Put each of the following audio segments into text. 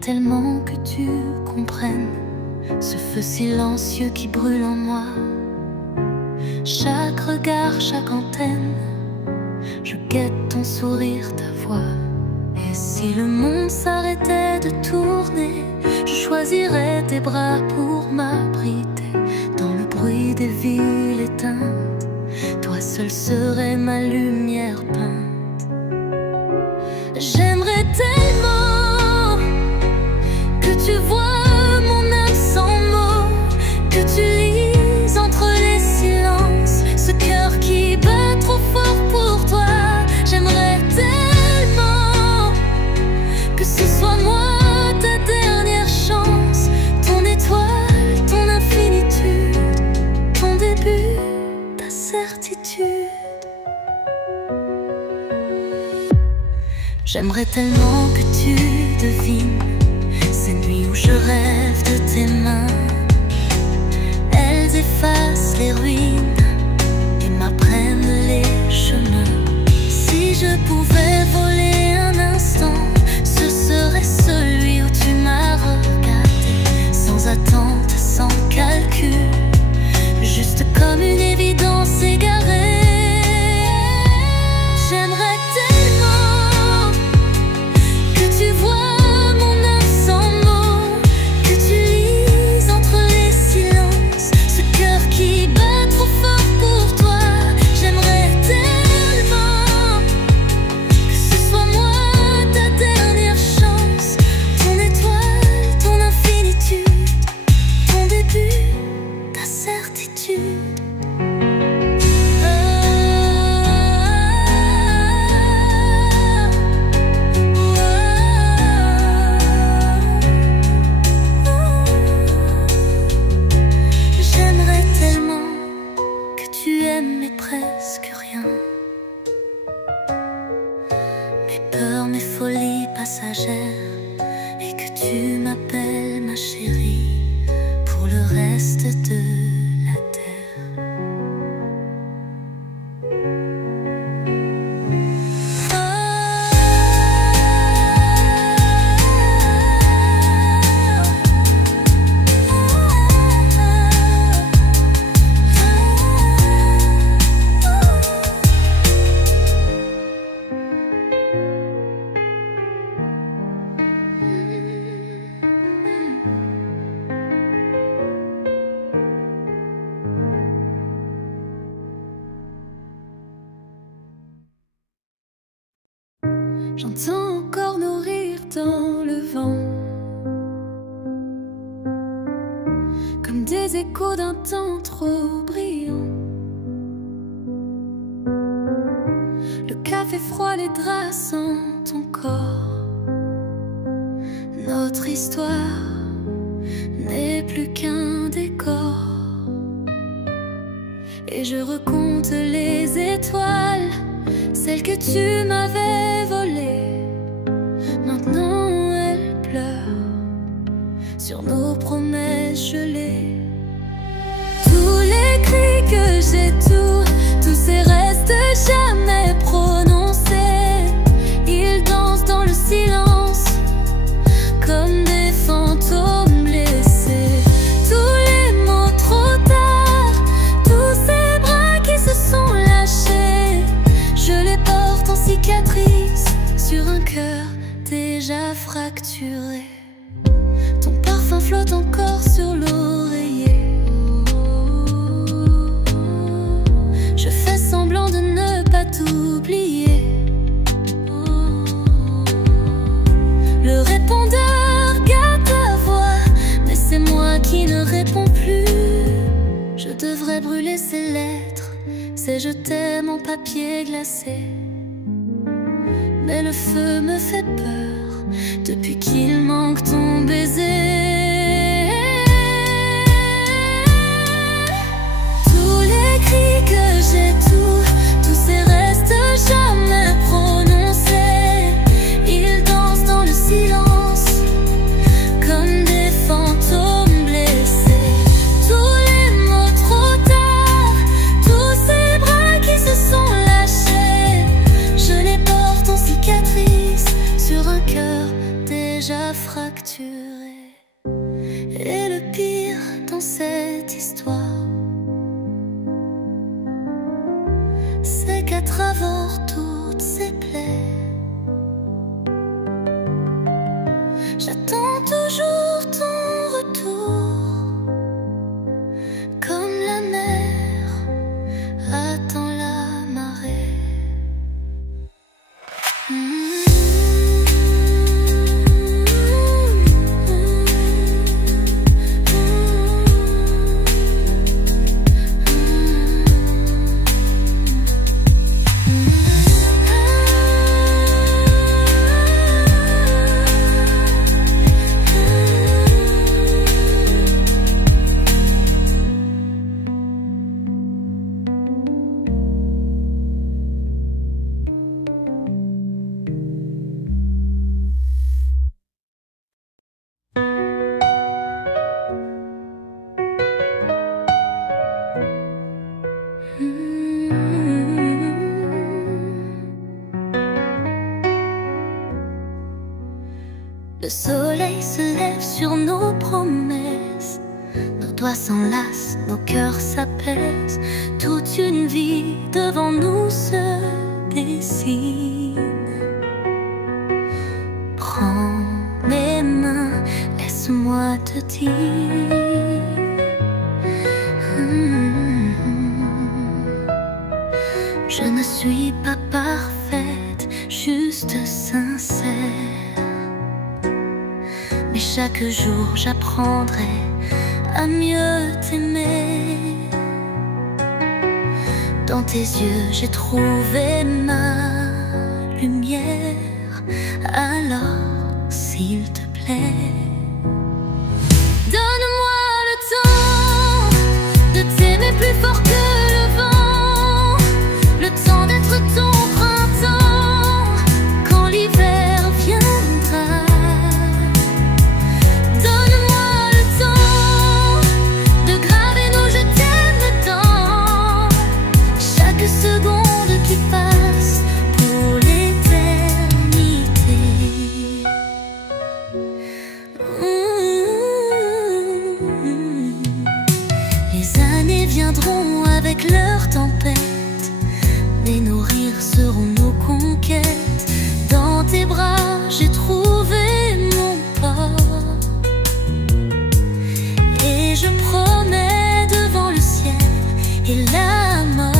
tellement que tu comprennes ce feu silencieux qui brûle en moi. Chaque regard, chaque antenne, je guette ton sourire, ta voix. Et si le monde s'arrêtait de tourner, je choisirais tes bras pour m'abriter. Dans le bruit des villes éteintes, toi seul serais ma lumière peinte. J'aimerais tellement que tu vois mon âme sans mots, que tu lises entre les silences ce cœur qui bat trop fort pour toi. J'aimerais tellement que ce soit moi ta dernière chance, ton étoile, ton infinitude, ton début, ta certitude. J'aimerais tellement que tu devines ces nuits où je rêve de tes mains. Elles effacent les ruines et m'apprennent les chemins. Si je pouvais voler un instant, ce serait celui où tu m'as regardé, sans attente, sans calcul, juste comme une évidence égarée. J'aimerais tellement que tu vois mon âme sans mots, que tu lises entre les silences ce cœur qui bat trop fort pour toi. J'aimerais tellement que ce soit moi ta dernière chance, ton étoile, ton infinitude, ton début, ta certitude. J'aimerais tellement que tu aimes mais presque rien, mes peurs, mes folies passagères, et que tu m'appelles ma chérie pour le reste de la terre. J'entends encore nos rires dans le vent, comme des échos d'un temps trop brillant. Le café froid, les draps sans ton corps. Notre histoire n'est plus qu'un décor. Et je recompte les étoiles, celles que tu m'avais volées. Maintenant elles pleurent sur nos promesses gelées. Tous les cris que j'ai, tous ces restes jamais prononcés, ils dansent dans le silence comme des fantômes blessés. Tous les mots trop tard, tous ces bras qui se sont lâchés, je les porte en cicatrice sur un cœur déjà fracturé. Ton parfum flotte encore sur l'oreiller. Je fais semblant de ne pas t'oublier. Le répondeur garde ta voix, mais c'est moi qui ne réponds plus. Je devrais brûler ces lettres, ces je t'aime en papier glacé. Mais le feu me fait peur depuis qu'il manque ton baiser. Tous les cris que j'ai, tous ces restes jamais prononcés, ils dansent dans le silence comme des fantômes blessés. Tous les mots trop tard, tous ces bras qui se sont lâchés, je les porte en cicatrice sur un cœur déjà fracturé. dans cette histoire, c'est qu'à travers toutes ces plaies, j'attends toujours ton retour, comme la mer attend la marée. Le soleil se lève sur nos promesses, nos doigts s'enlacent, nos cœurs s'apaisent. Toute une vie devant nous se dessine. Prends mes mains, laisse-moi te dire, je ne suis pas parfaite, juste sincère. Mais chaque jour j'apprendrai à mieux t'aimer. Dans tes yeux j'ai trouvé ma lumière. Alors s'il te plaît, donne-moi le temps de t'aimer plus fort que le vent, le temps d'être ton printemps quand l'hiver viendra. Seconde qui passe pour l'éternité. Les années viendront avec leurs tempêtes, mais nos rires seront nos conquêtes. Dans tes bras j'ai trouvé mon port, et je promets devant le ciel et la mort.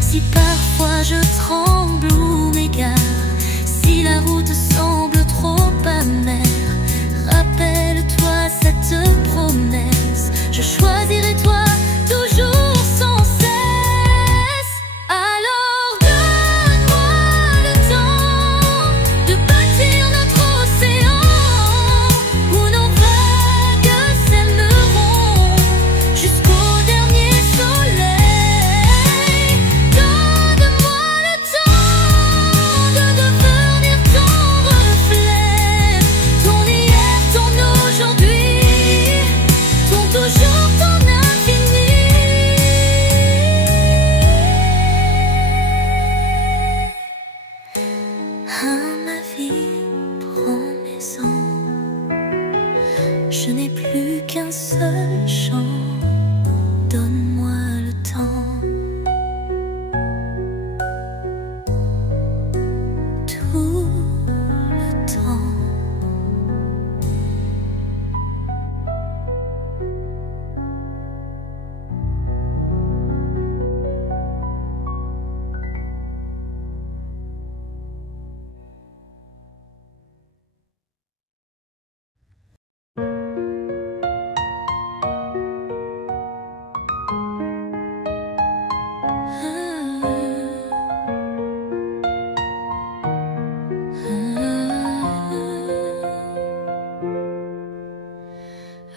Si parfois je tremble ou m'égare, si la route semble trop amère, rappelle-toi cette promesse, je choisirai toi toujours sans cesse. Alors donne-moi le temps de bâtir notre océan, où nos vagues s'aimeront jusqu'au dernier soleil. Je n'ai plus qu'un seul chant, donne-moi le temps, tout le temps.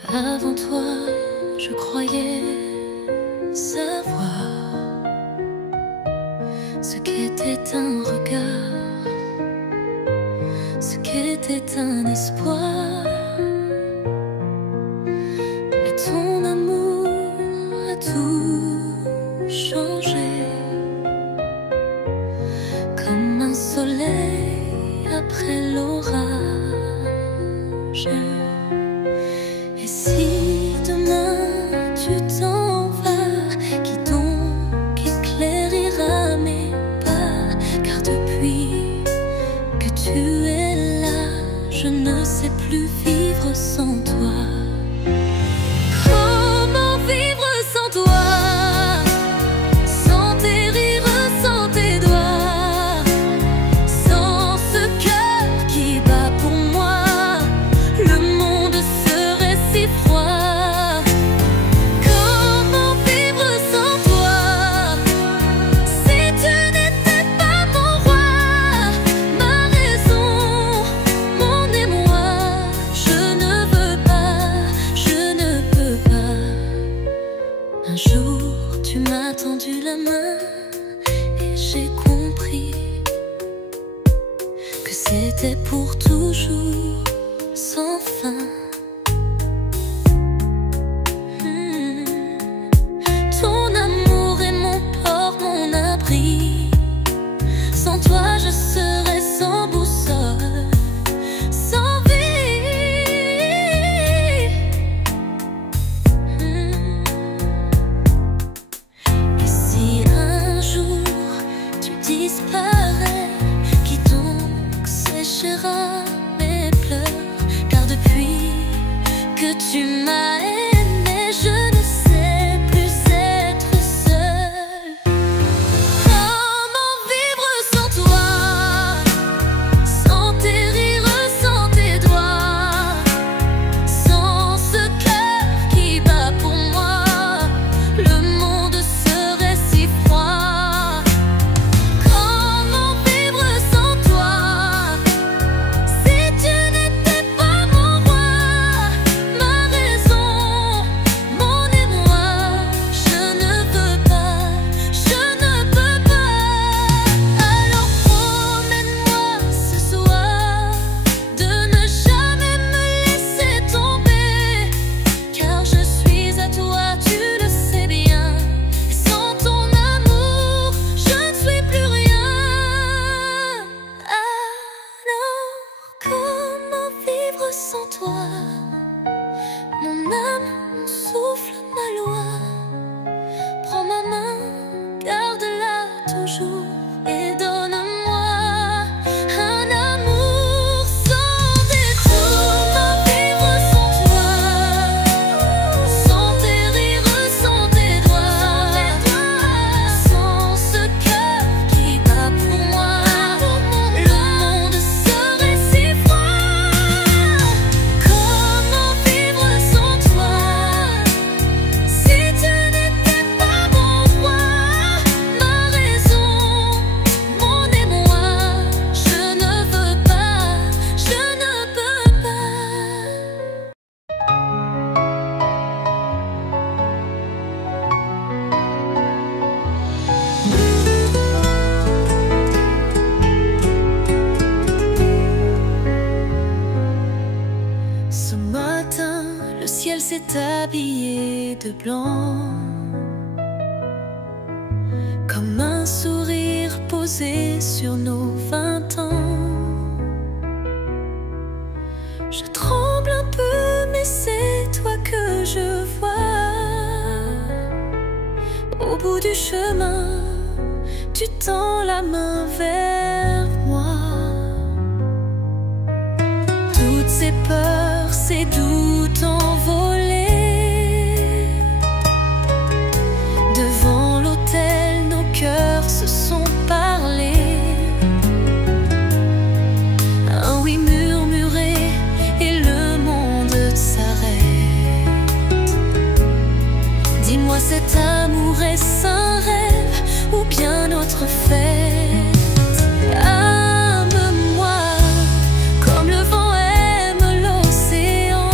Avant toi, je croyais savoir ce qu'était un regard, ce qu'était un espoir. Mais ton amour a tout changé, comme un soleil après l'orage. sais plus vivre sans toi. Comment vivre sans toi? Sans tes rires, sans tes doigts, sans ce cœur qui bat pour moi, le monde serait si froid. Comment vivre sans toi? Si tu n'étais pas mon roi, ma raison, mon émoi, je ne veux pas, je ne peux pas. Un jour tu m'as tendu la main et j'ai compris que c'était pour toujours, sans fin. Ton amour est mon port, mon abri. Sans toi je serais sans boussole, sans vie. Et si un jour tu disparais, qui donc séchera mes pleurs? Car depuis que tu m'as aimé, je ne sais plus être seule. Comment vivre sans toi? Sans tes rires, sans tes doigts, sans ce cœur qui bat pour moi, le monde serait si froid. Comment vivre sans toi? Si tu n'étais pas mon roi, ma raison, mon émoi, je ne veux pas, je ne peux pas. Alors promets-moi ce soir de ne jamais me laisser tomber, car je suis à toi, tu le sais bien. Et sans ton amour, je ne suis plus rien. Alors comment vivre sans toi? Mon âme, mon souffle, ma loi. Prends ma main, garde-la toujours et donne-moi un amour sans détour. Comment vivre sans toi? Sans tes rires, sans tes doigts, sans ce cœur qui bat pour moi, le monde serait si froid. Comment vivre sans toi? Si tu n'étais pas mon roi, ma raison, mon émoi, je ne veux pas, je ne peux pas. Ce matin, le ciel s'est habillé de blanc, comme un sourire posé sur nos 20 ans. Je tremble un peu, mais c'est toi que je vois. Au bout du chemin, tu tends la main vers moi. Toutes ces peurs, ces doutes envolés, devant l'autel, nos cœurs se sont parlés. Un oui murmuré et le monde s'arrête. Dis-moi, cet amour est-ce un rêve ou bien notre fête? Aime-moi comme le vent aime l'océan.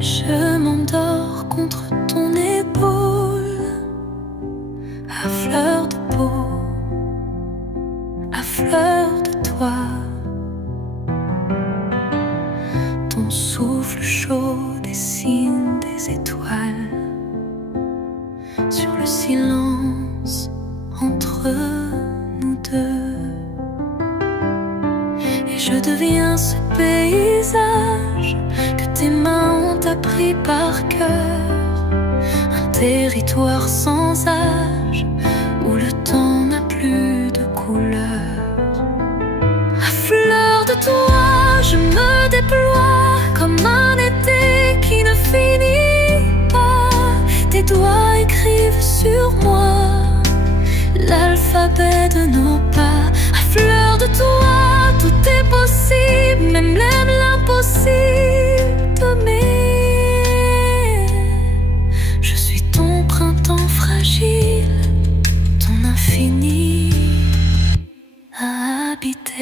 Je m'endors contre ton épaule, à fleur de peau, à fleur de toi. Ton souffle chaud dessine des étoiles sur le silence entre nous deux. Et je deviens ce paysage que tes mains ont appris par cœur, un territoire sans âge où le temps n'a plus de couleur. À fleur de toi, je me déploie comme un été qui ne finit pas. Tes doigts écrivent sur moi l'alphabet de nos pas. À fleur de toi, tout est possible, même l'impossible d'aimer. Je suis ton printemps fragile, ton infini à habiter.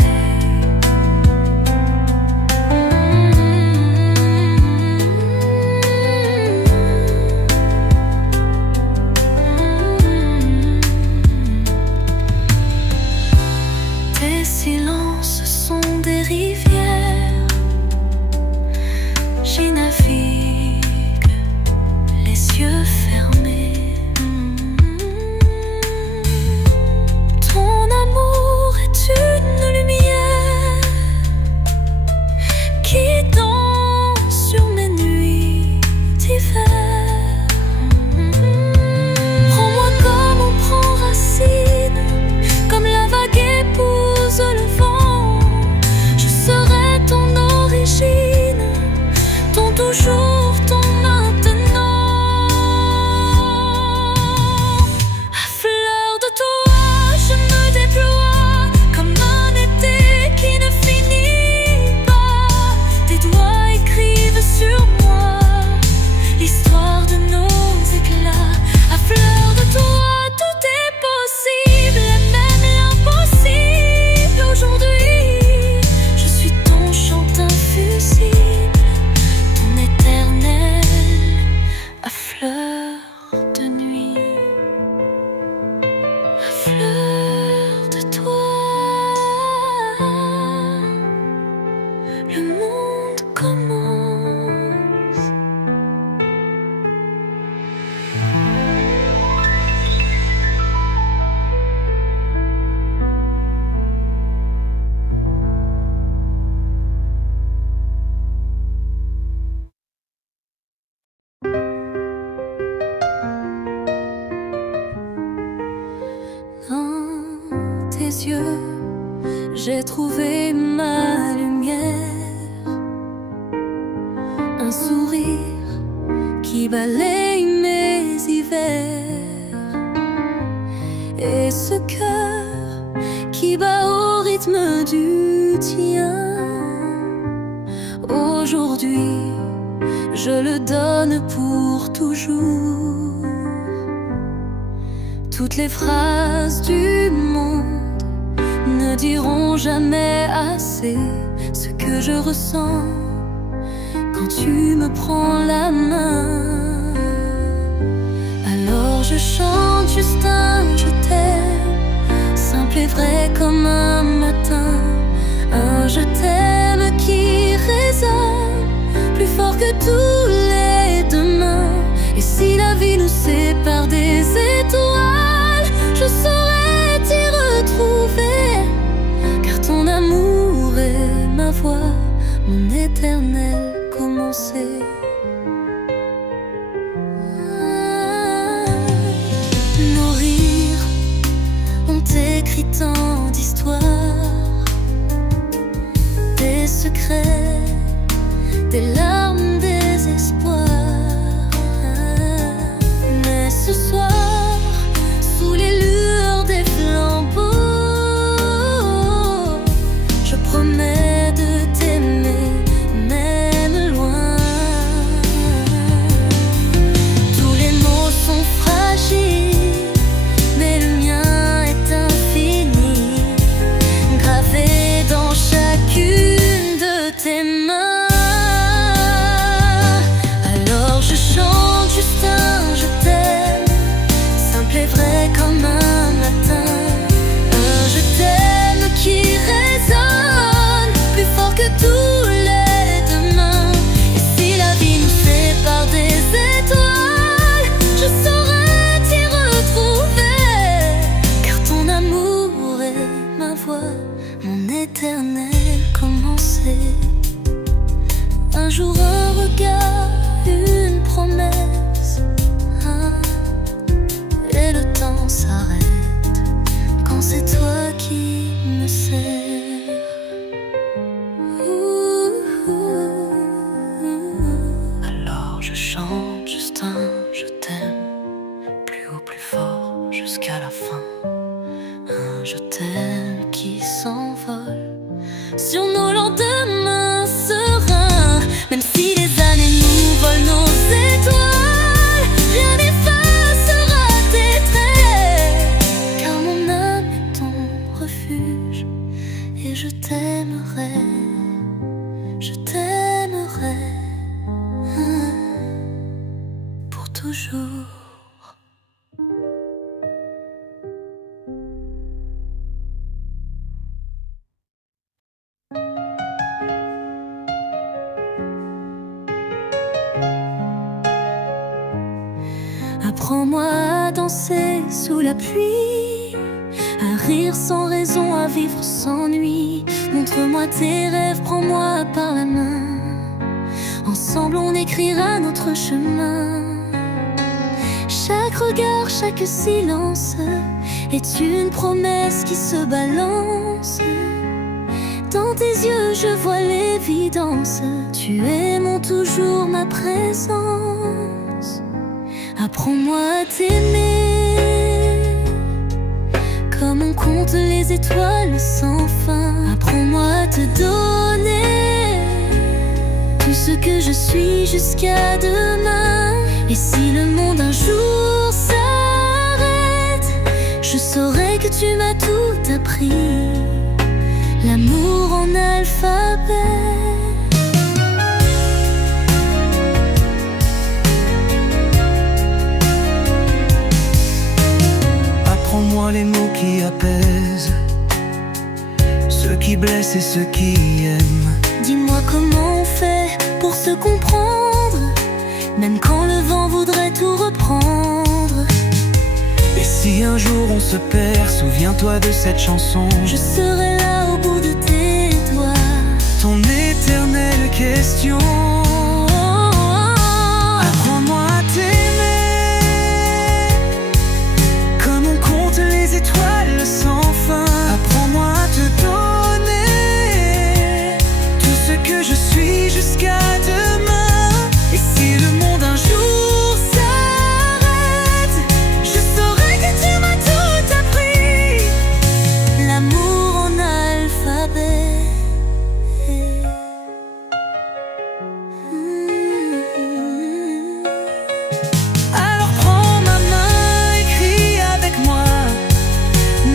Tes silences sont des rivières, j'y navigue les yeux fermés. Ton amour est une lumière qui danse sur mes nuits d'hiver. Prends-moi comme on prend racine, comme la vague épouse le vent. Je serai ton origine, ton toujours, ton maintenant. À fleur de toi, je me déploie comme un été qui ne finit pas. Tes doigts écrivent sur moi l'histoire de nos éclats. À fleur de toi, tout est possible, et même l'impossible. Aujourd'hui, je suis ton chant infusible, ton éternel à fleur de nuit. À fleur de toi, le monde commence. Dans tes yeux, j'ai trouvé ma lumière, un sourire qui balaye mes hivers, et ce cœur qui bat au rythme du tien. Aujourd'hui, je le donne pour toujours. Toutes les phrases du monde ne diront jamais assez ce que je ressens quand tu me prends la main. Alors je chante juste un je t'aime, simple et vrai comme un matin. Un je t'aime qui résonne plus fort que tous les demain. Et si la vie nous sépare des étoiles, je saurais t'y retrouver, car ton amour est ma voix, mon éternel commencé. Nos rires ont écrit tant d'histoires, des secrets, des larmes, des espoirs. Mais ce soir, sous les lueurs des flambeaux, je promets de t'aimer, même loin. Tous les mots sont fragiles, mais le mien est infini, gravé dans chacune de tes mains. temps s'arrête quand c'est toi qui me sers. Alors je chante juste un je t'aime, plus haut, plus fort, jusqu'à la fin. Un je t'aime qui s'envole sur nos lendemains sereins. Même si les années nous volent nos étoiles, rien n'effacera tes traits, car mon âme est ton refuge. Et je t'aimerai pour toujours. Apprends-moi à danser sous la pluie, à rire sans raison, à vivre sans nuit. Montre-moi tes rêves, prends-moi par la main. Ensemble on écrira notre chemin. Chaque regard, chaque silence est une promesse qui se balance. Dans tes yeux je vois l'évidence, tu es mon toujours, ma présence. Apprends-moi à t'aimer comme on compte les étoiles sans fin. Apprends-moi à te donner tout ce que je suis jusqu'à demain. Et si le monde un jour s'arrête, je saurai que tu m'as tout appris, l'amour en alphabet. Apprends-moi les mots qui apaisent ceux qui blessent et ceux qui aiment. Dis-moi comment on fait pour se comprendre, même quand le vent voudrait tout reprendre. Et si un jour on se perd, souviens-toi de cette chanson. Je serai là au bout de tes doigts, ton éternelle question. Apprends-moi à t'aimer comme on compte les étoiles sans fin. Apprends-moi à te donner tout ce que je suis jusqu'à demain. Et si le monde un jour s'arrête, je saurai que tu m'as tout appris, l'amour en alphabet. Alors prends ma main, écris avec moi,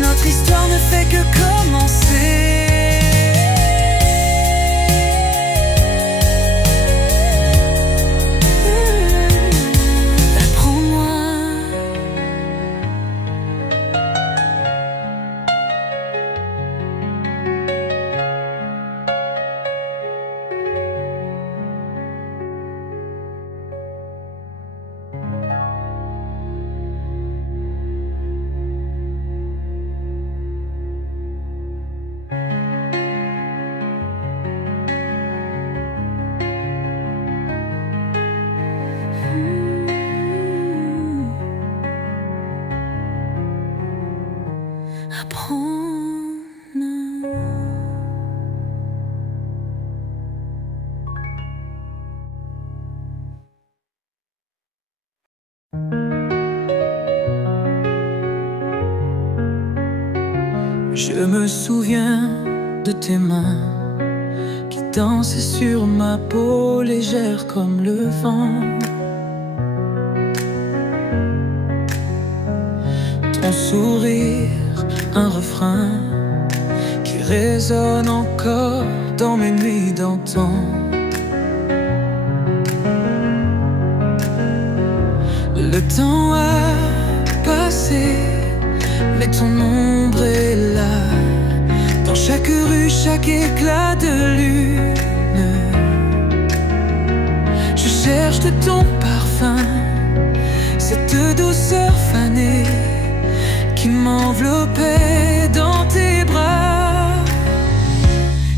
notre histoire ne fait que commencer. Je me souviens de tes mains qui dansaient sur ma peau, légère comme le vent. Ton sourire, un refrain qui résonne encore dans mes nuits d'antan. Le temps a passé, mais ton ombre est là, dans chaque rue, chaque éclat de lune. Je cherche de ton parfum, cette douceur fanée qui m'enveloppait dans tes bras.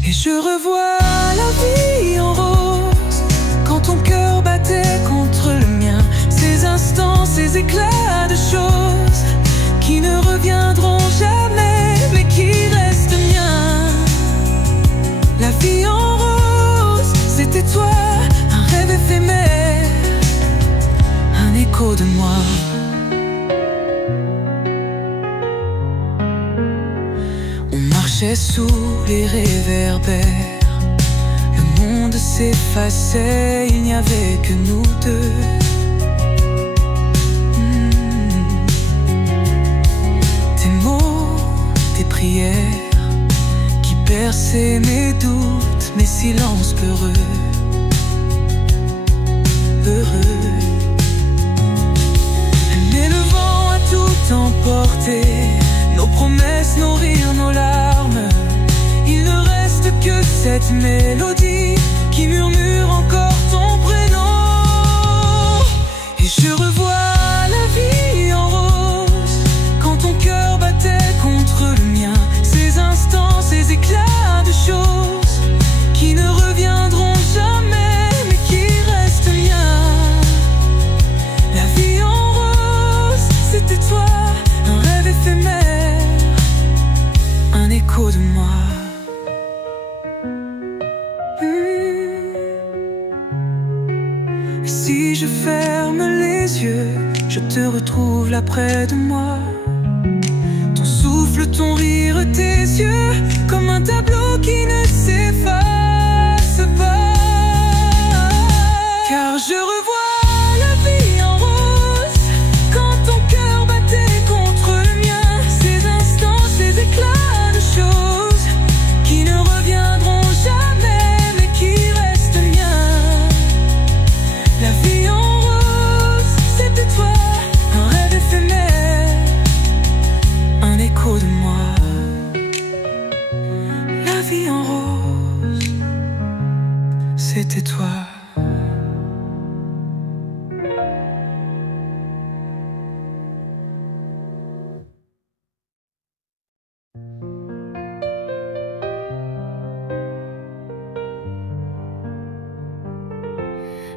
Et je revois la vie en rose, quand ton cœur battait contre le mien. Ces instants, ces éclats de choses qui reviendront jamais, mais qui restent miens. La vie en rose, c'était toi, un rêve éphémère, un écho de moi. On marchait sous les réverbères, le monde s'effaçait, il n'y avait que nous deux. Tes mots, tes prières qui perçaient mes doutes, mes silences peureux, heureux. Mais le vent a tout emporté, nos promesses, nos rires, nos larmes. Il ne reste que cette mélodie qui murmure encore ton prénom. Et je revois la vie en rose, quand ton cœur battait contre le mien. Ces instants, ces éclats de choses qui ne reviendront jamais, mais qui restent miens. La vie en rose, c'était toi, un rêve éphémère, un écho de moi. Si je ferme les yeux, je te retrouve là près de moi. Ton souffle, ton rire, tes yeux, comme un tableau qui ne s'efface pas. Car je revois la vie en rose, quand ton cœur battait contre le mien. Ces instants, ces éclats de choses qui ne reviendront jamais, mais qui restent miens. La vie en rose, c'était toi, un rêve éphémère, un écho de moi. La vie en rose, c'était toi.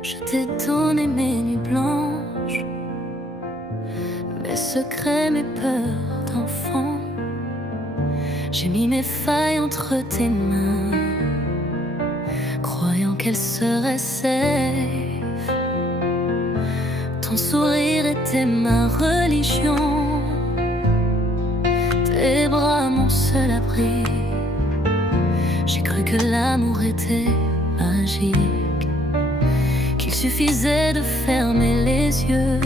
Je t'ai donné mes nuits blanches, mes secrets, mes peurs d'enfant. J'ai mis mes failles entre tes mains, croyant qu'elles seraient safe. Ton sourire était ma religion, tes bras mon seul abri. J'ai cru que l'amour était magique, qu'il suffisait de fermer les yeux.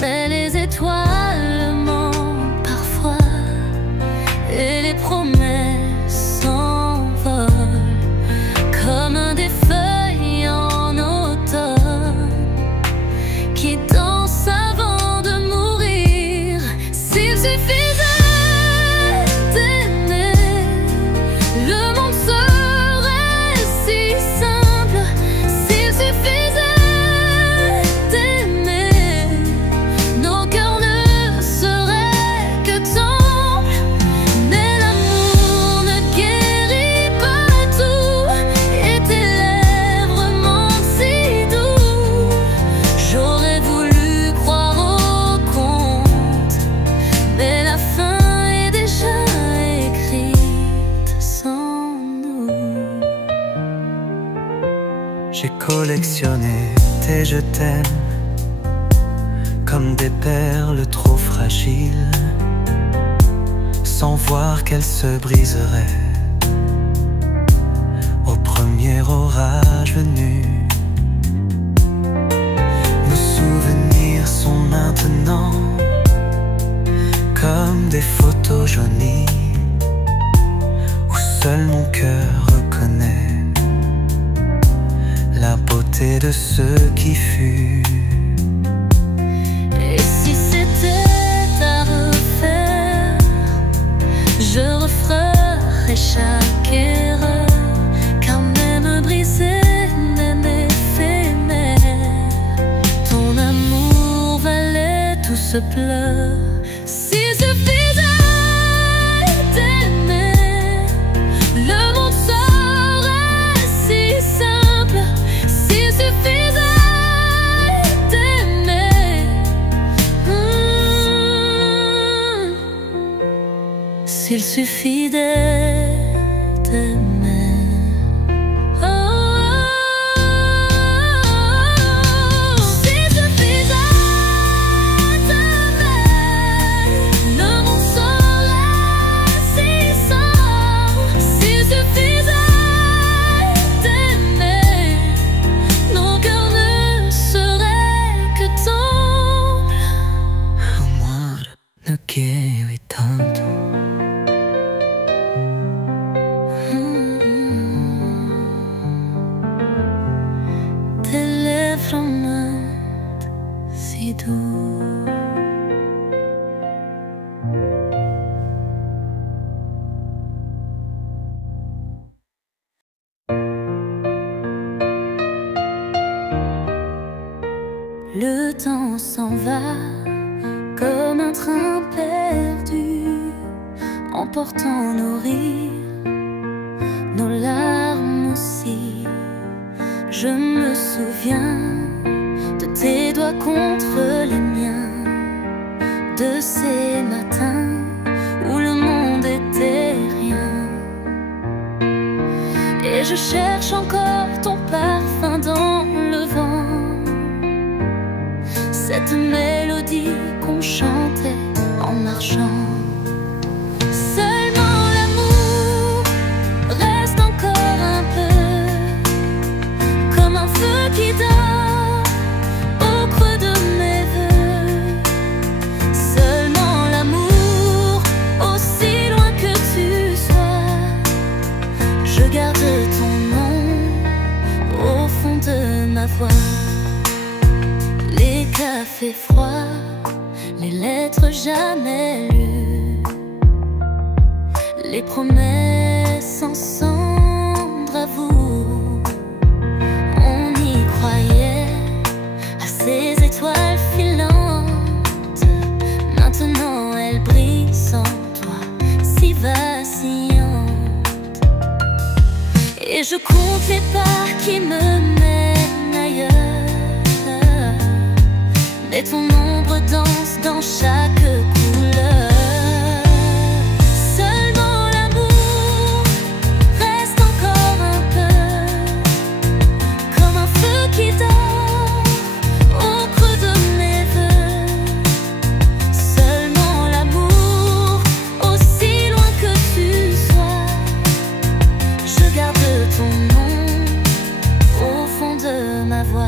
Mais les étoiles mentent parfois, et les promesses s'envolent comme des feuilles en automne qui dansent avant de mourir. S'il suffisait d'aimer, le monde serait si simple. S'il suffisait d'aimer, nos cœurs ne seraient que temples. Mais l'amour ne guérit pas tout, et tes lèvres mentent si doux. J'aurais voulu croire au conte, mais la fin est déjà écrite sans nous. J'ai collectionné tes je t'aime comme des perles trop fragiles, sans voir qu'elles se briseraient au premier orage venu. Nos souvenirs sont maintenant comme des photos jaunies, où seul mon cœur reconnaît la beauté de ce qui fut. Et si c'était à refaire, je referais chaque erreur, car même brisé, même éphémère, ton amour valait tout ce pleur. S'il suffisait d'aimer, le monde serait si simple. S'il suffisait d'aimer, Il suffit d'aimer. Tes lèvres en Inde, si doux. Le temps s'en va comme un train perdu, emportant nos rires, nos larmes aussi. Je me souviens de tes doigts contre les miens, de ces matins où le monde était rien. Et je cherche encore ton parfum dans le vent, cette mélodie qu'on chantait en marchant. Seulement l'amour reste encore un peu, comme un feu qui dort au creux de mes voeux. Seulement l'amour, aussi loin que tu sois, je garde ton nom au fond de ma voix. Les cafés froids, les lettres jamais lues, les promesses en cendres à vous. On y croyait à ces étoiles filantes, maintenant elles brillent sans toi, si vacillantes. Et je compte les pas qui me mènent ailleurs, mais ton ombre danse dans chaque couleur. Seulement l'amour reste encore un peu, comme un feu qui dort au creux de mes voeux. Seulement l'amour, aussi loin que tu sois, je garde ton nom au fond de ma voix.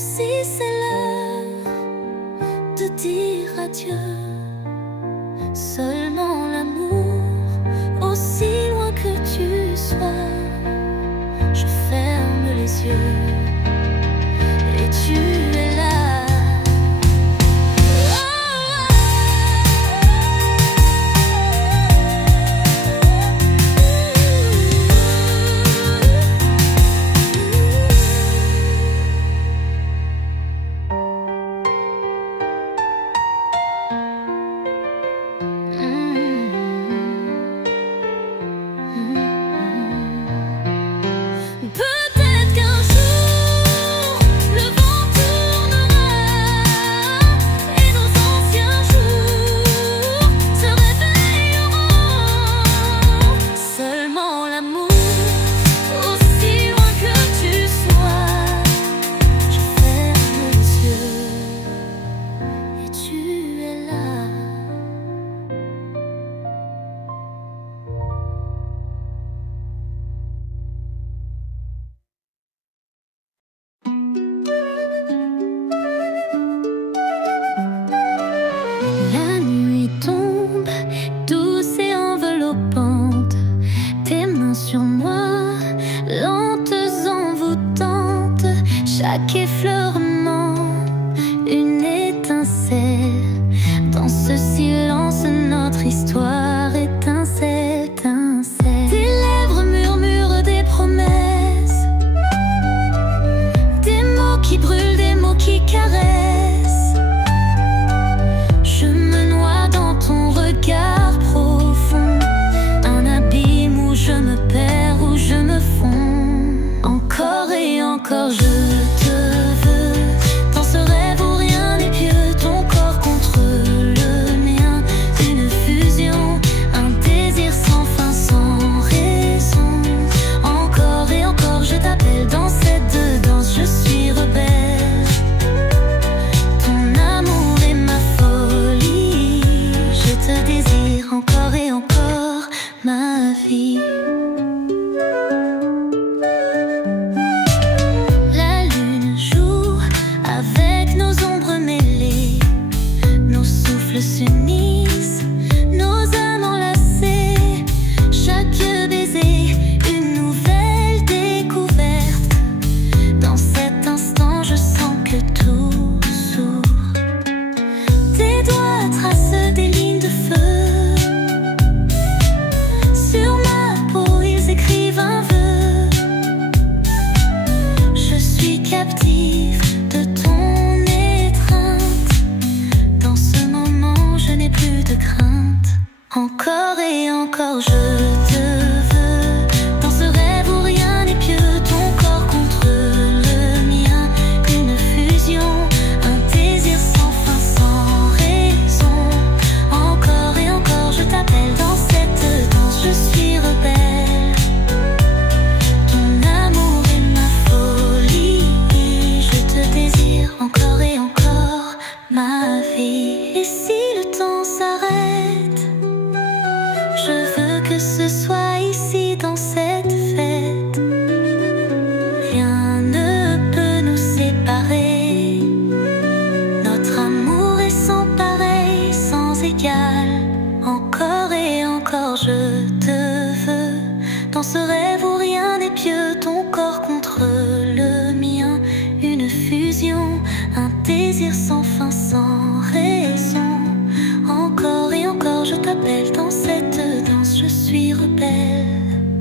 Si c'est l'heure de dire adieu, seulement l'amour, aussi loin que tu sois, je ferme les yeux et tu es là. Sur moi, lentes envoûtantes, chaque effleurement, une étincelle. Dans ce silence, notre histoire étincelle, étincelle. Tes lèvres murmurent des promesses, des mots qui brûlent, des mots qui caressent. Dans ce rêve où rien n'est pieux, ton corps contre le mien, une fusion, un désir sans fin, sans raison. Encore et encore je t'appelle, dans cette danse je suis rebelle.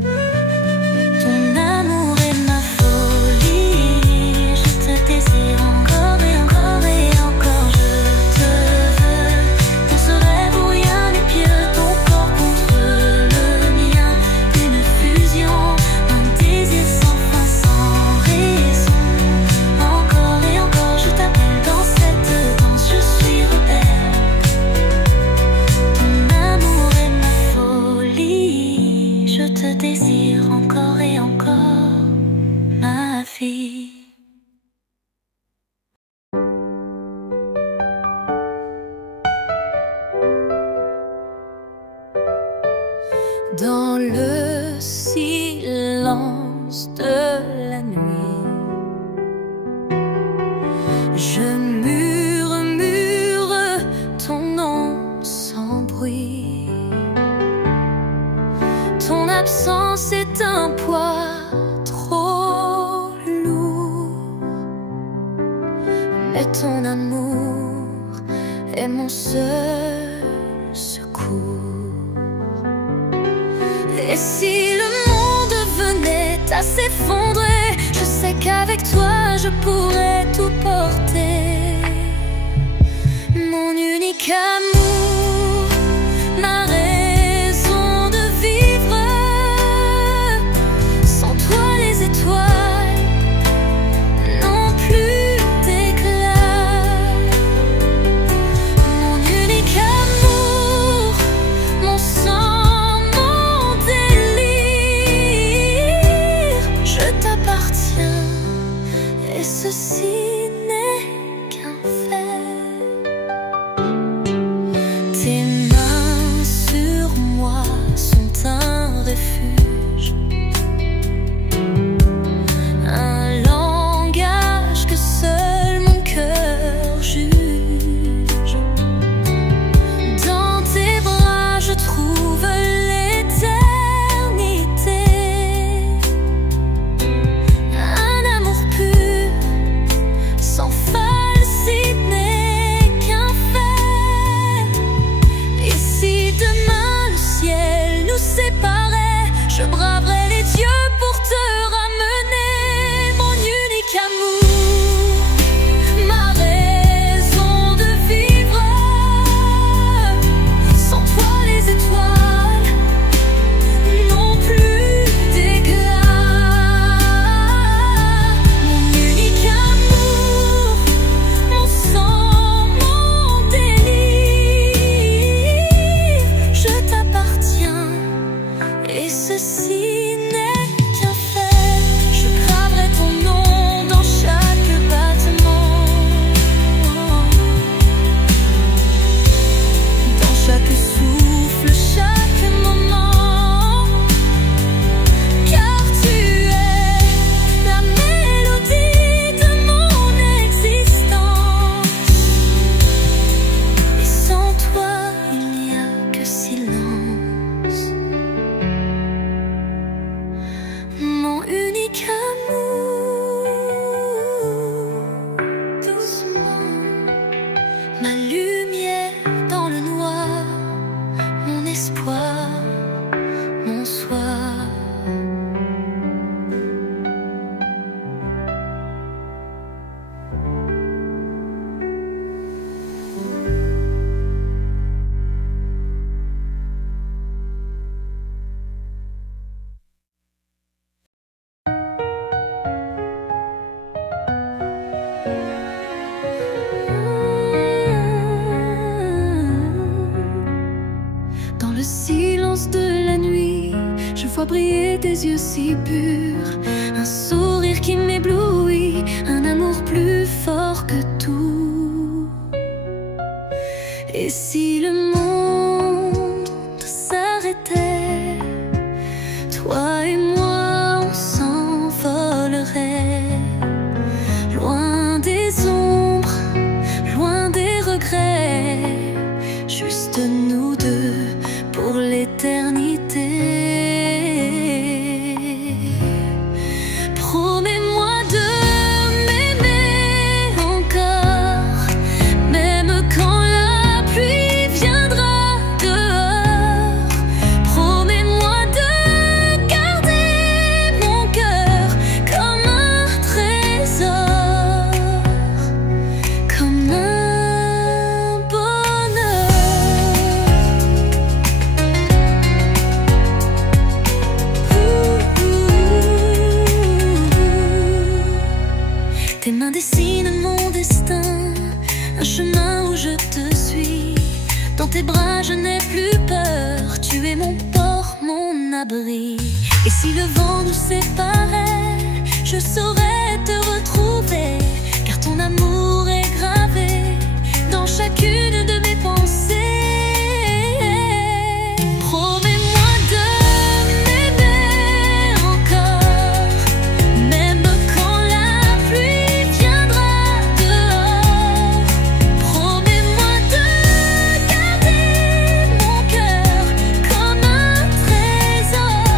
Ton amour est ma folie, je te désire encore et encore et encore, je te veux. Dans ce rêve où rien n'est pieux, ton corps contre le mien, une fusion, un désir sans fin, sans raison. Encore et encore je t'appelle, dans cette danse je suis rebelle. Ton amour est ma folie, je te désire encore et encore, ma vie. Dans le silence de la nuit, je murmure ton nom sans bruit. Ton absence est un poids trop lourd, mais ton amour est mon seul secours. Et si le monde venait à s'effondrer, je sais qu'avec toi je pourrais tout porter. Mon unique amour, ma raison de vivre. Sans toi les étoiles n'ont plus d'éclat. Mon unique amour, mon sang, mon délire, je t'appartiens et ceci n'est qu'un fait. Tes mains sur moi sont un refuge, un langage que seul mon cœur juge. Dans tes bras je trouve l'éternité, un amour pur, sans falsité, n'est qu'un fait. Et si demain le ciel nous séparait, je braverais les dieux pour te ramener. Mon unique amour, ma raison de vivre. Sans toi les étoiles n'ont plus d'éclat. Mon unique amour, mon sang, mon délire, je t'appartiens et ceci n'est qu'un fait. Je graverai ton nom dans chaque battement, dans chaque souffle, chaque moment. Car tu es la mélodie de mon existence. Et sans toi il n'y a que silence. Mon unique amour, doucement, ma lumière dans le noir, mon espoir, mon soir. Dans le silence de la nuit, je vois briller tes yeux si purs, un sourire qui m'éblouit, un amour plus fort que tout. Et si le monde s'arrêtait, toi et moi on s'envolerait, loin des ombres, loin des regrets, juste nous deux pour l'éternité. Dans tes bras je n'ai plus peur, tu es mon port, mon abri. Et si le vent nous séparait, je saurais te retrouver, car ton amour est gravé dans chacune de mes pensées. Promets-moi de m'aimer encore, même quand la pluie viendra dehors. Promets-moi de garder mon cœur comme un trésor,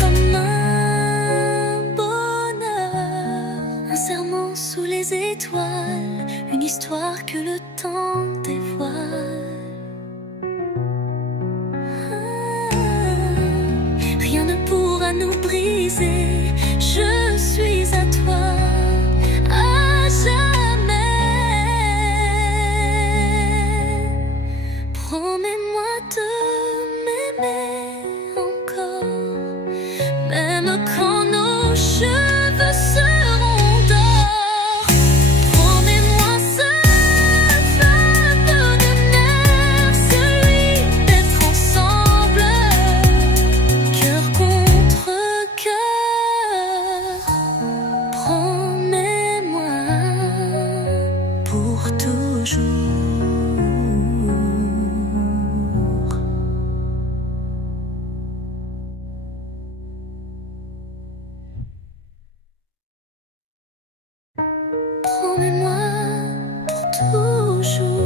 comme un bonheur. Un serment sous les étoiles, une histoire que le temps dévoile. Rien ne pourra nous briser, je suis à toi à jamais. Promets-moi de m'aimer encore, même quand nos cheveux seront d'or. Promets-moi ce fameux bonheur, celui d'être ensemble, cœur contre cœur. Promets-moi pour toujours. Promets-moi pour toujours.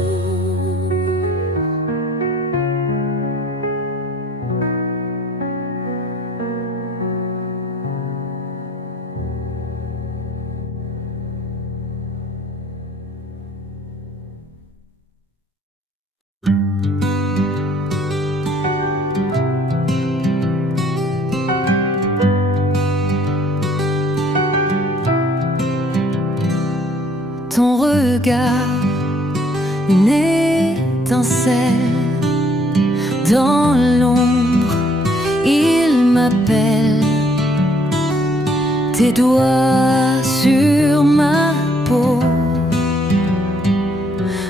Ton regard, une étincelle dans l'ombre, il m'appelle. Tes doigts sur ma peau,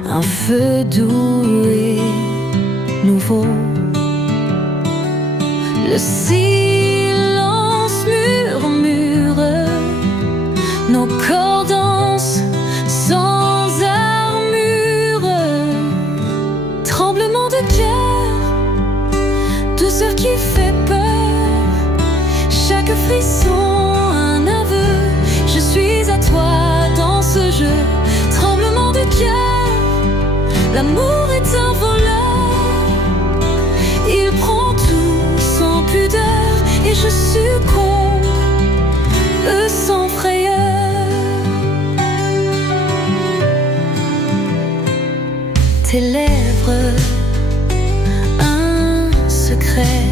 un feu doux et nouveau. Le silence murmure, nos corps dansent sans armure. Tremblement de cœur, douceur qui fait peur, chaque frisson un aveu. Je suis à toi dans ce jeu. Tremblement de cœur, l'amour est un voleur, il prend tout sans pudeur et je succombe sans frayeur. Tes lèvres, un secret,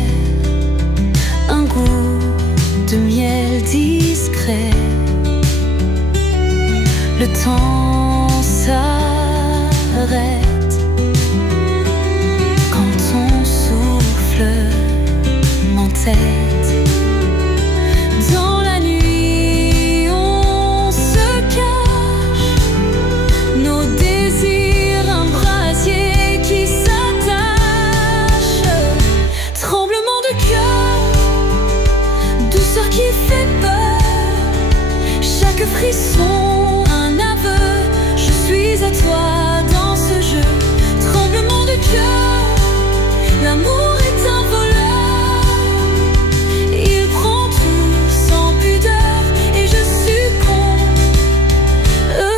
un goût de miel discret. Le temps s'arrête quand ton souffle m'entête. Dans la nuit, on se cache, nos désirs, un brasier qui s'attache. Tremblement de cœur, douceur qui fait peur, chaque frisson un aveu. Je suis à toi dans ce jeu. Tremblement de cœur, l'amour est un voleur, il prend tout sans pudeur et je succombe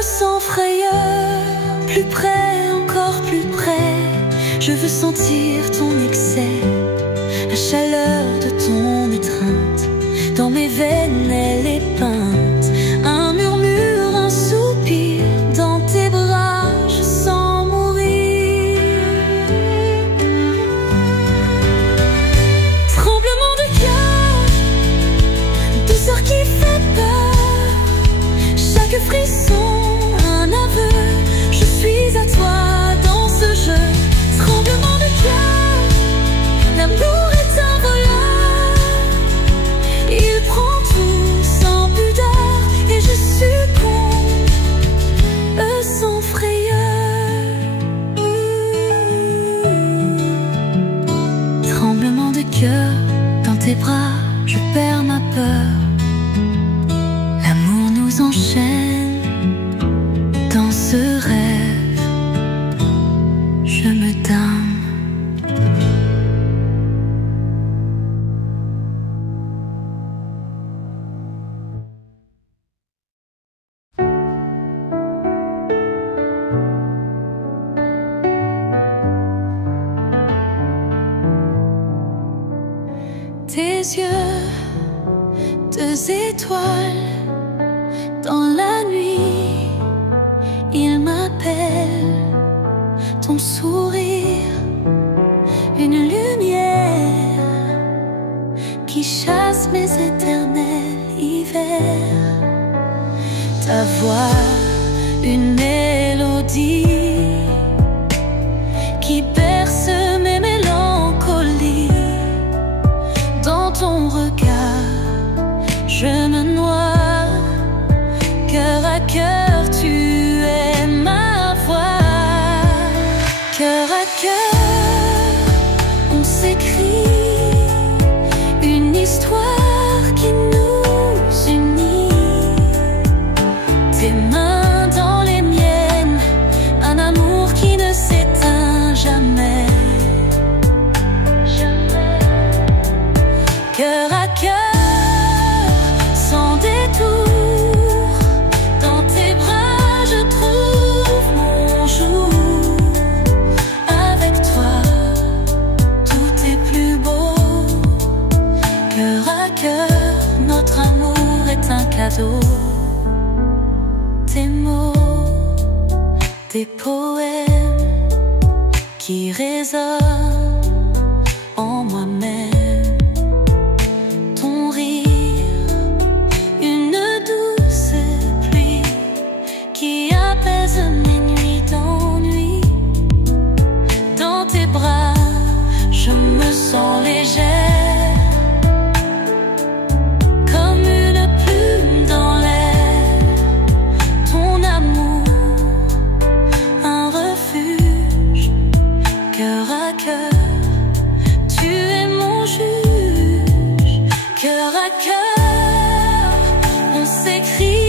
sans frayeur. Plus près, encore plus près, je veux sentir ton excès, la chaleur de ton étreinte. Dans mes veines elle est peinte, un murmure, un soupir. Dans tes bras je sens mourir. Tremblement de cœur, douceur qui fait peur, chaque frisson un aveu. Je suis à toi dans ce jeu. Tremblement de cœur, l'amour est un voleur, tes bras, je perds ma peur. L'amour nous enchaîne dans ce rêve. Je me damne. Tes yeux, deux étoiles dans la nuit, ils m'appellent. Ton sourire, une lumière qui chasse mes éternels hivers. Ta voix, une mélodie qui berce mes mélancolies. Dans ton regard, je me noie, cœur à cœur, tu es ma voix. Cœur à cœur, on s'écrit une histoire qui nous unit. Tes mains dans les miennes, un amour qui ne s'éteint jamais. Cœur à cœur, sans détour, dans tes bras je trouve mon jour. Avec toi, tout est plus beau. Cœur à cœur, notre amour est un cadeau. Tes mots, des poèmes qui résonnent en moi-même. Mes nuits d'ennui, dans tes bras, je me sens légère, comme une plume dans l'air. Ton amour, un refuge, cœur à cœur, tu es mon juge. Cœur à cœur, on s'écrit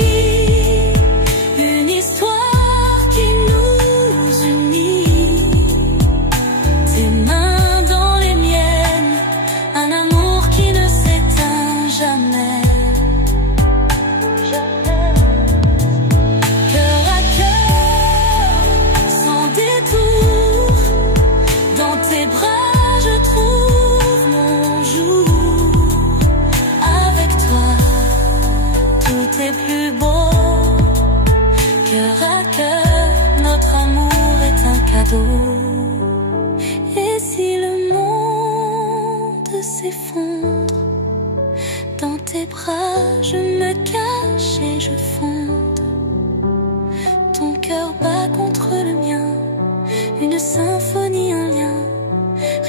plus beau. Cœur à cœur, notre amour est un cadeau. Et si le monde s'effondre, dans tes bras je me cache et je fonde. Ton cœur bat contre le mien, une symphonie, un lien,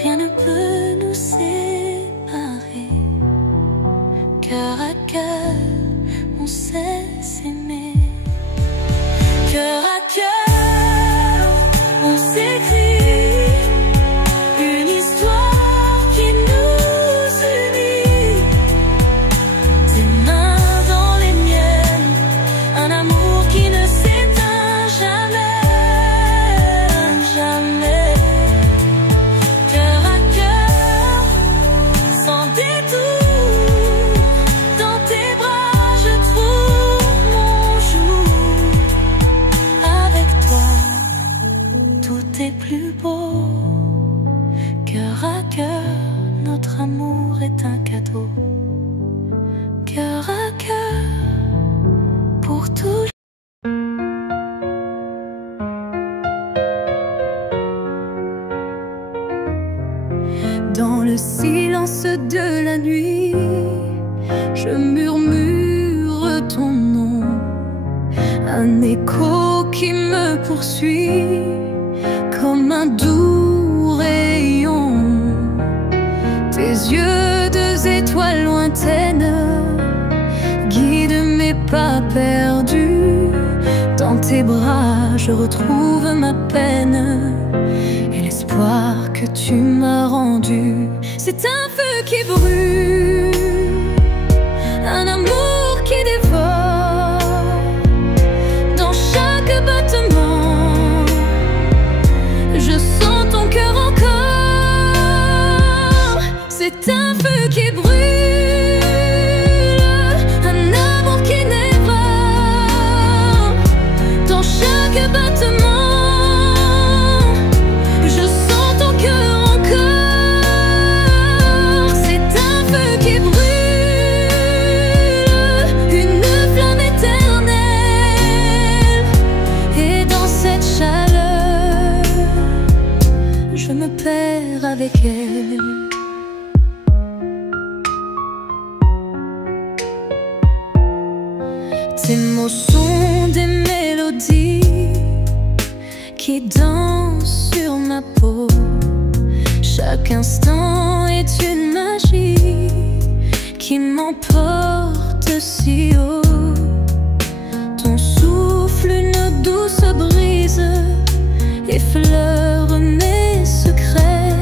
rien ne peut nous séparer. Cœur à cœur, on sait s'aimer. Cœur à cœur, on s'écrit une histoire qui nous unit. Tes mains dans les miennes, un amour qui ne s'éteint jamais, jamais. Cœur à cœur, sans détour. Plus beau, cœur à cœur, notre amour est un cadeau. Cœur à cœur, pour toujours. Dans le silence de la nuit, je murmure ton nom, un écho qui me poursuit comme un doux rayon. Tes yeux, deux étoiles lointaines, guident mes pas perdus. Dans tes bras, je retrouve ma peine et l'espoir que tu m'as rendu. C'est un feu qui brûle Tes mots sont des mélodies qui dansent sur ma peau. Chaque instant est une magie qui m'emporte si haut. Ton souffle, une douce brise, effleure mes secrets.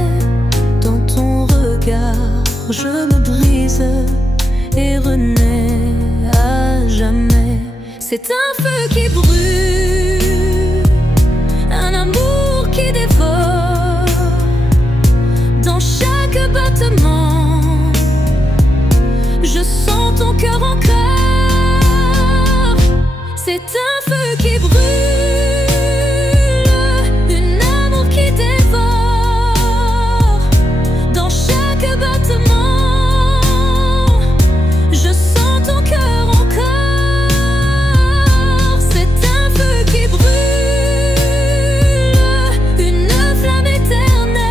Dans ton regard, je me brise et renais à jamais. C'est un feu qui brûle, un amour qui dévore. Dans chaque battement, je sens ton cœur en cœur. C'est un feu qui brûle, un amour qui dévore. Dans chaque battement, je sens ton cœur en cœur. C'est un feu qui brûle, une flamme éternelle.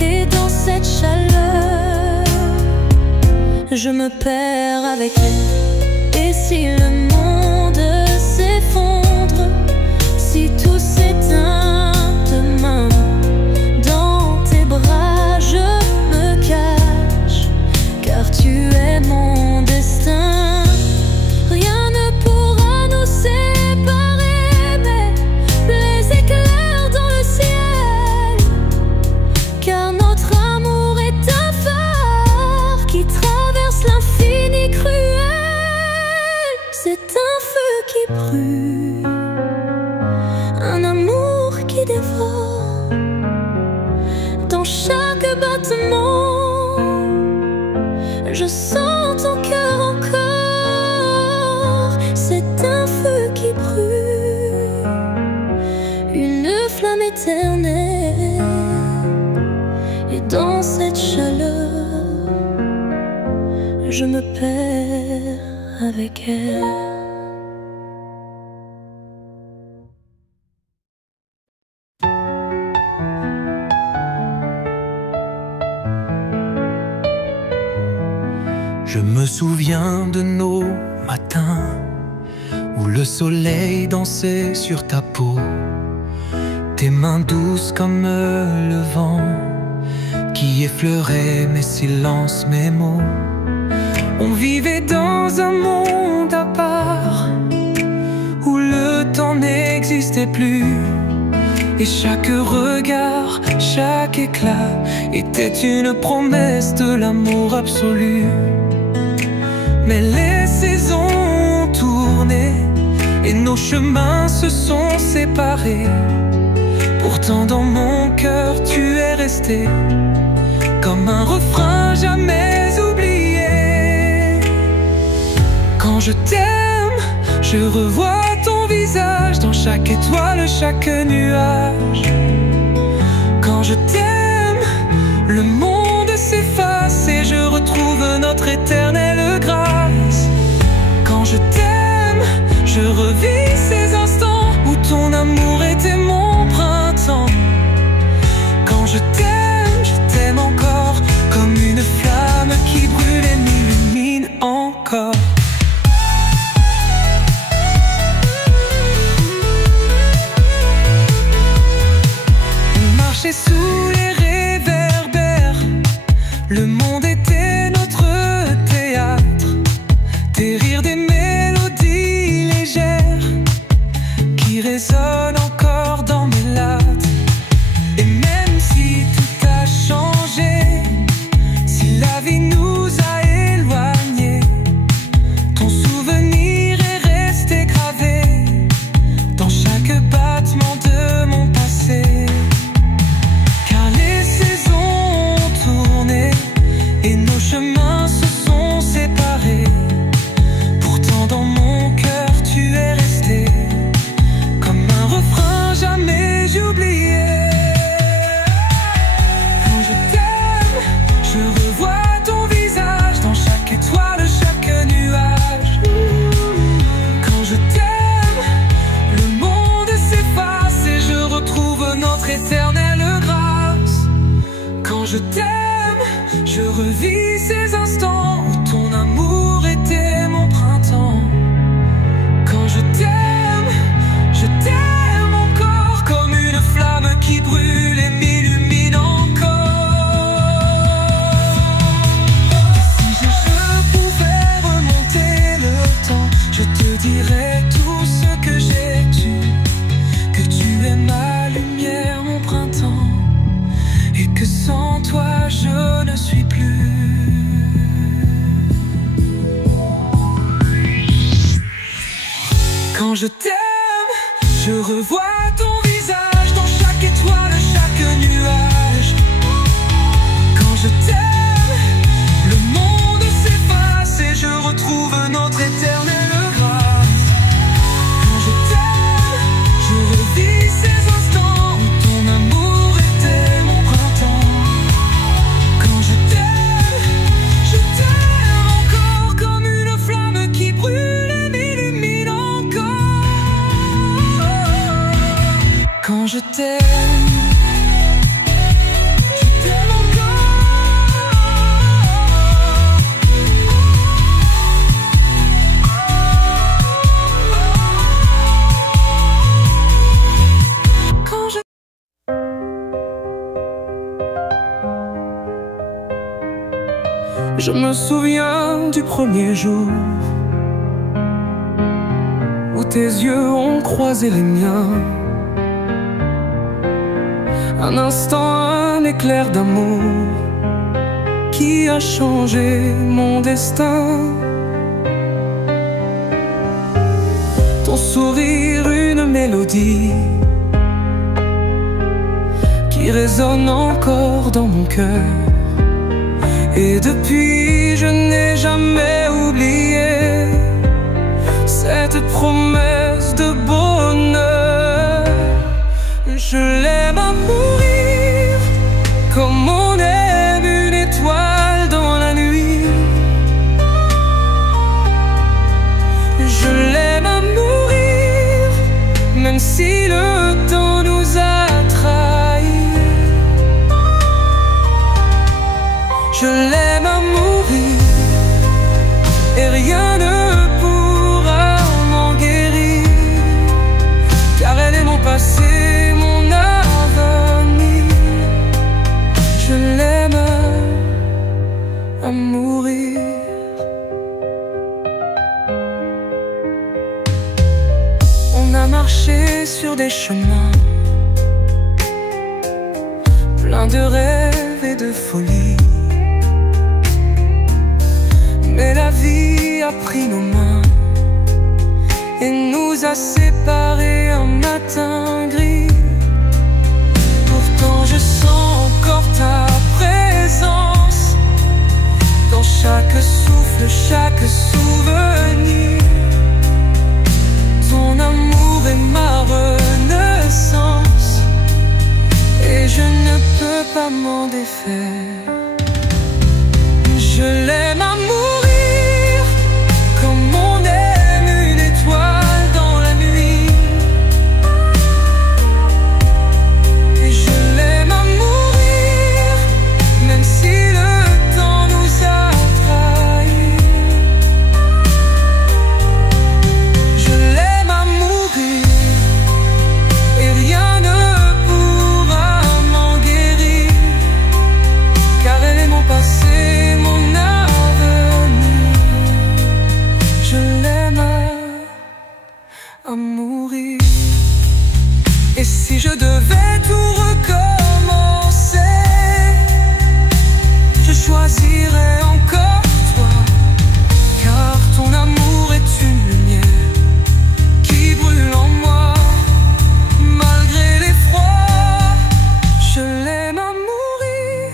Et dans cette chaleur, je me perds avec elle. Et si le monde s'effondre, si tout s'éteint demain, dans tes bras je me cache, car tu es mon destin. Rien ne pourra nous séparer, mais les éclairs dans le ciel, car notre amour est un phare qui traverse l'infini cruel. C'est un feu qui brûle, un amour qui dévore. Dans chaque battement, je sens ton cœur encore. C'est un feu qui brûle, une flamme éternelle. Et dans cette chaleur, je me perds avec elle. Je me souviens de nos matins où le soleil dansait sur ta peau, tes mains douces comme le vent qui effleurait mes silences, mes mots. On vivait dans un monde à part où le temps n'existait plus, et chaque regard, chaque éclat était une promesse de l'amour absolu. Mais les saisons ont tourné et nos chemins se sont séparés. Pourtant dans mon cœur tu es resté comme un refrain jamais oublié. Quand je t'aime, je revois ton visage dans chaque étoile, chaque nuage. Quand je t'aime, le monde s'efface et je retrouve notre éternelle grâce. Quand je t'aime, je revis ces instants où ton amour était mon printemps. Quand je t'aime encore comme une flamme qui brûle et m'illumine encore. Marcher sous les réverbères, le monde était notre théâtre. Des rires, des mélodies légères qui résonnent encore dans mes lattes. Et même si tout a changé, si la vie nous a éloignés, ton souvenir est resté gravé dans chaque battement de mon passé. Car les saisons ont tourné et nos chemins se sont séparés. Pourtant dans mon cœur tu es resté comme un refrain jamais oublié. Quand je t'aime, je revois ton visage dans chaque étoile, chaque nuage. Quand je t'aime, le monde s'efface et je retrouve notre éternelle grâce. Quand je t'aime, je revis ces instants où ton amour était mon printemps. je t'aime, je revois ton visage dans chaque étoile, chaque nuage. Quand je t'aime, le monde s'efface et je retrouve notre éternelle grâce. Quand je t'aime, je revis ces instants où ton amour était mon printemps. Quand je t'aime encore comme une flamme qui brûle et m'illumine encore. Quand je t'aime, je t'aime encore. Quand je me souviens du premier jour où tes yeux ont croisé les miens. Un instant, un éclair d'amour qui a changé mon destin. Ton sourire, une mélodie qui résonne encore dans mon cœur. Et depuis, je n'ai jamais oublié cette promesse de bonheur. Je l'aime à mourir, comme on aime une étoile dans la nuit. Je l'aime à mourir, même si le temps nous a trahis. Je l'aime à mourir, et rien ne pourra m'en guérir, car elle est mon passé, mon avenir. Je l'aime à mourir. On a marché sur des chemins pleins de rêves et de folie, mais la vie a pris nos mains et nous a séparés un matin gris. Pourtant je sens encore ta présence dans chaque souffle, chaque souvenir. Ton amour est ma renaissance et je ne peux pas m'en défaire. Je l'aime à mourir, comme on aime une étoile dans la nuit. Et je l'aime à mourir, même si le temps nous a trahis. Je l'aime à mourir, et rien ne pourra m'en guérir, car elle est mon passé, mon avenir. Je l'aime à mourir. Et si je devais tout recommencer, je choisirais encore toi, car ton amour est une lumière qui brûle en moi, malgré l'effroi. Je l'aime à mourir,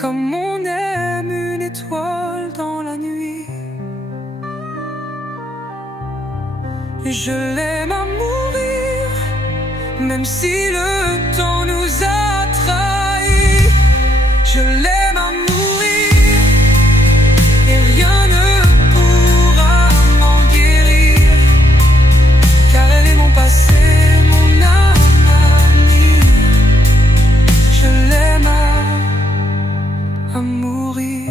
comme on aime une étoile dans la nuit. Je l'aime à mourir, même si le temps nous a trahis. Je l'aime à mourir, et rien ne pourra m'en guérir, car elle est mon passé, mon avenir. Je l'aime à mourir.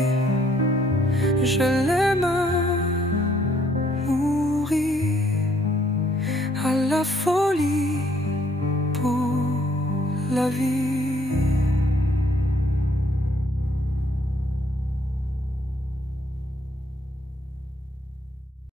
Je l'aime à mourir, à la folie pour la vie.